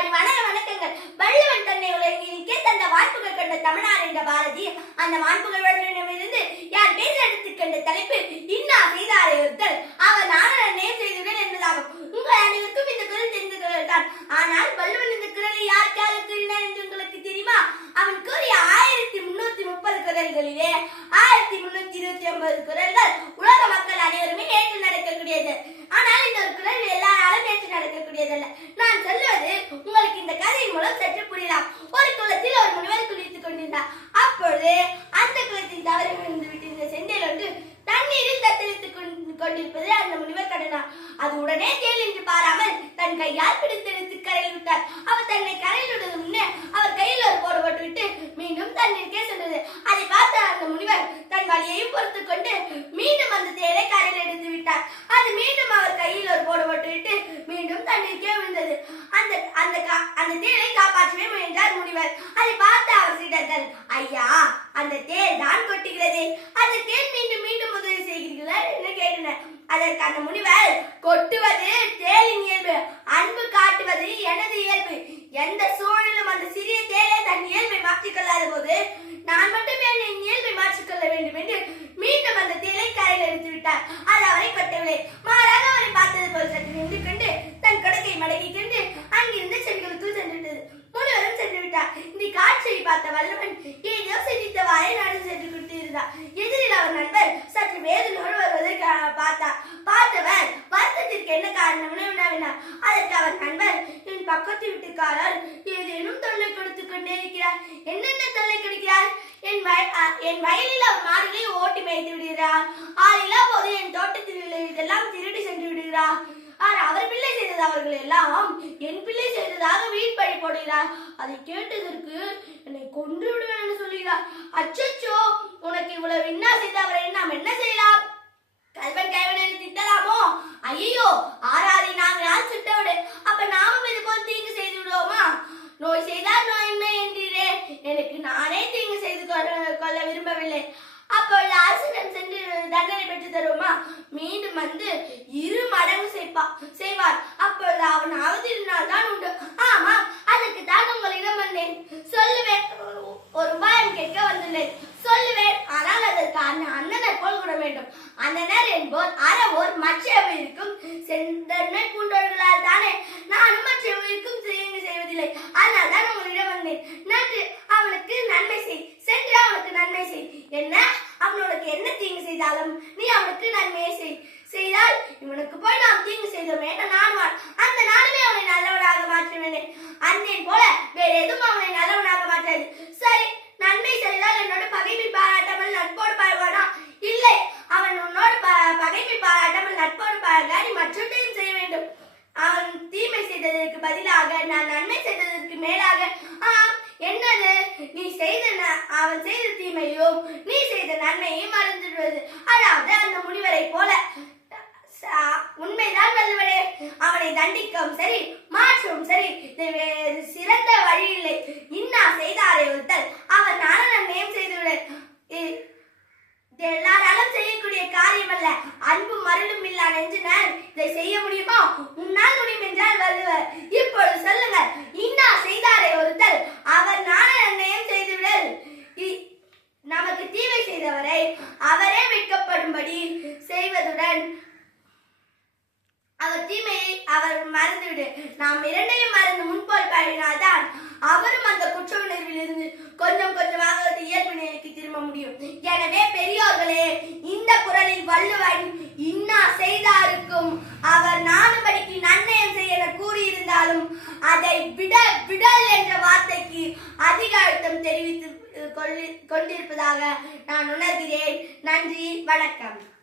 பணிவான வணக்கங்கள். வள்ளுவன் தன்னை உலகிற்கே தந்த வாய்ப்புகள் கண்ட தமிழார் என்ற பாரதி. அந்த வாய்ப்புகள் வள்ளுவனிடமிருந்து யார் பேச எடுத்துக் கண்ட தலைப்பு இன்னா செய்தாரை ஒருத்தல் அவர் நானே செய்துடன் என்பதாகும். உங்கள் அனைவருக்கும் இந்த குரல் தெரிந்து குரல் ஆனால் வள்ளுவன் இந்த குரலை யாருக்கு யார் கூறினார் என்று உங்களுக்கு தெரியுமா? அவன் கூறிய ஆயிரத்தி முன்னூத்தி முப்பது குரல்களிலே ஆயிரத்தி முன்னூத்தி இருபத்தி ஒன்பது குரல்கள் உலக மக்கள் அனைவருமே ஏற்று நடக்கக்கூடியது. ஆனால் இந்த ஒரு குரல் எல்லாராலும் ஏற்று நடக்கக்கூடியதல்ல நான் சொல்வது உங்களுக்கு இந்த கதையின் மூலம் சற்று புரியலாம் ஒரு குளத்தில் ஒரு முனிவர் குளித்துக் கொண்டிருந்தார். அப்பொழுது அந்த குளத்தில் தவறி விழுந்து விட்டிருந்த செந்தில் ஒன்று தண்ணீரில் தத்தளித்துக் கொண்டிருப்பது அந்த முனிவர் கடனார் அது உடனே கேள் என்று பாராமல் தன் கையால் பிடித்தெடுத்து கரையில் விட்டார். அவர் தன்னை கரையில் விடுவது முன்னே அவர் கையில் ஒரு போடு போட்டுவிட்டு மீண்டும் தண்ணீருக்கே சென்றது. அதை பார்த்த அந்த முனிவர் தன் வழியையும் பொறுத்துக் கொண்டு மீண்டும் அந்த தேரை கரையில் எடுத்து விட்டார் அது மீண்டும் அவர் கையில் ஒரு போடு போட்டு விட்டு மீண்டும் தண்ணீருக்கே விழுந்தது அந்த அந்த தேரை காப்பாற்றவே முயன்றார் முனிவர். அதை பார்த்த அவர் சீடர்கள் ஐயா அந்த தேர் தான் கொட்டுகிறது. அந்த தேர் மீண்டும் மீண்டும் உதவி செய்கிறீர்களா? என்று கேட்டனர். அதற்கு அந்த முனிவர் கொட்டுவது தேரின் இயல்பு. அன்பு காட்டுவது எனது இயல்பு. எந்த சூழலும் அந்த சிறிய தேரை தன் இயல்பை மாற்றிக்கொள்ளாத போது நான் மட்டுமே என் இயல்பை மாற்றிக்கொள்ள வேண்டும் என்று மீண்டும் அந்த தேரை கரையில் எடுத்து விட்டார் அது அவரை கொட்டவில்லை மாறாக அவரை பார்த்தது போல் சற்று நின்று கொண்டு தன் கொடக்கை மடக்கிக் கொண்டு அங்கிருந்து செடிகளுக்குள் சென்று விட்டது முனிவரும் சென்று விட்டார் இந்த காட்சியை பார்த்த வல்லவன் ஏதோ சிரித்தவாறே நடந்து சென்று கொண்டிருந்தார் எதிரில் அவர் நண்பர் சற்று வேதனோடு வருவதை கா- பார்த்தார் பார்த்தவர் வருத்தத்திற்கு என்ன காரணம்னு வினாவினார் அதற்கு அவர் நண்பர் என் பக்கத்து வீட்டுக்காரர் ஏதேனும் தொல்லை கொடுத்து கொண்டே இருக்கிறார். என்னென்ன தொல்லை கொடுக்கிறார்? என் வய என் வயலில் அவர் மாடுகளை ஓட்டி மேய்த்து விடுகிறார். ஆளில்லா போது என் தோட்டத்தில் உள்ள இதெல்லாம் திருடி சென்று விடுகிறார். ஆனால் அவர் பிள்ளை செய்தது அவர்கள் எல்லாம் என் பிள்ளை செய்ததாக வீண்பழி போடுகிறார். அதை கேட்டதற்கு என்னை கொன்று விடுவேன் என்று சொல்கிறார் அச்சச்சோ உனக்கு இவ்வளவு என்ன செய்தவரை நாம் என்ன செய்யலாம்? விரும்பவில்லை அப்பொழுது அரசிடம் சென்று தண்டனை பெற்று தருவோமா? மீண்டும் வந்து இரு மடங்கு செய்ப்பா செய்வார். அப்பொழுது அவன் அவதினால் தான் உண்டு. ஆமா அதற்கு தான் உங்களிடம் வந்தேன். சொல்லுவேன் ஒரு உபாயம் கேட்க வந்துள்ளேன். சொல்லுவேன் ஆனால் அதற்கு அண்ணன் அண்ணனை போல் கூட வேண்டும். அண்ணனர் என்போர் அறவோர் மற்றவருக்கும் செந்தன்மை பூண்டவர்களால் தானே நானும் மற்றவருக்கும் தீங்கு செய்வதில்லை அதனால் தான் உங்களிடம் வந்தேன் நன்று அவனுக்கு நன்மை செய் சென்று அவனுக்கு நன்மை செய் என்ன அவனுக்கு என்ன தீங்கு செய்தாலும் நீ அவனுக்கு நன்மையை செய் செய்தால் இவனுக்கு போய் நாம் தீங்கு செய்தோமே என நாடுவான் அந்த நாடுமே அவனை நல்லவனாக மாற்றுவேனே அண்ணன் போல வேற எதுவும் அவனை நல்லவனாக மாற்றாது சரி நன்மை செய்தால் என்னோட பகைமை பாராட்டாமல் நட்போடு பாருவானா இல்லை அவன் உன்னோடு ப- பகைமை பாராட்டாமல் நட்போடு பழகாடி மற்றொன்றையும் செய்ய வேண்டும். அவன் தீமை செய்ததற்கு பதிலாக நான் நன்மை செய்ததற்கு மேலாக ஆம் என்னது? நீ செய்த அவன் செய்த தீமையும் நீ செய்த நன்மையும் மறந்துடுவது. அதாவது அந்த முனிவரை போல உண்மைதான் வல்லுவனே அவனை தண்டிக்கவும் சரி மாற்றவும் சரி இது வேறு சிறந்த வழி இல்லை இன்னா செய்தாரே ஒருத்தல் அவர் நான செய்துவிடல் இ- இது எல்லாராலும் செய்யக்கூடிய காரியம் அல்ல அன்பு மருளும் இல்லா நெஞ்சினர். இதை செய்ய முடியுமா? உன்னால் முடியும் என்றால் வருவர். இப்பொழுது சொல்லுங்கள். இன்னா செய்தாரே ஒருத்தல் அவர் நான செய்துவிடல் இ- நமக்கு தீமை செய்தவரை அவரே விற்கப்படும்படி செய்வதுடன் அவர் தீமையை அவர் மறந்துவிடு. நாம் இரண்டையும் மறந்து முன்போல் பாடினால்தான் அவரும் அந்த குற்ற உணர்வில் இருந்து கொஞ்சம் கொஞ்சமாக ஒரு இயல்பு நிலைக்கு திரும்ப முடியும். எனவே பெரியோர்களே இந்த குரலில் வள்ளுவன் இன்னா செய்தாருக்கும் அவர் நானுபடிக்கு நன்னயம் செய்ய என கூறியிருந்தாலும் அதை விட விடல் என்ற வார்த்தைக்கு அதிக அழுத்தம் தெரிவித்து கொள்ளி- கொண்டிருப்பதாக நான் உணர்கிறேன். நன்றி வணக்கம்.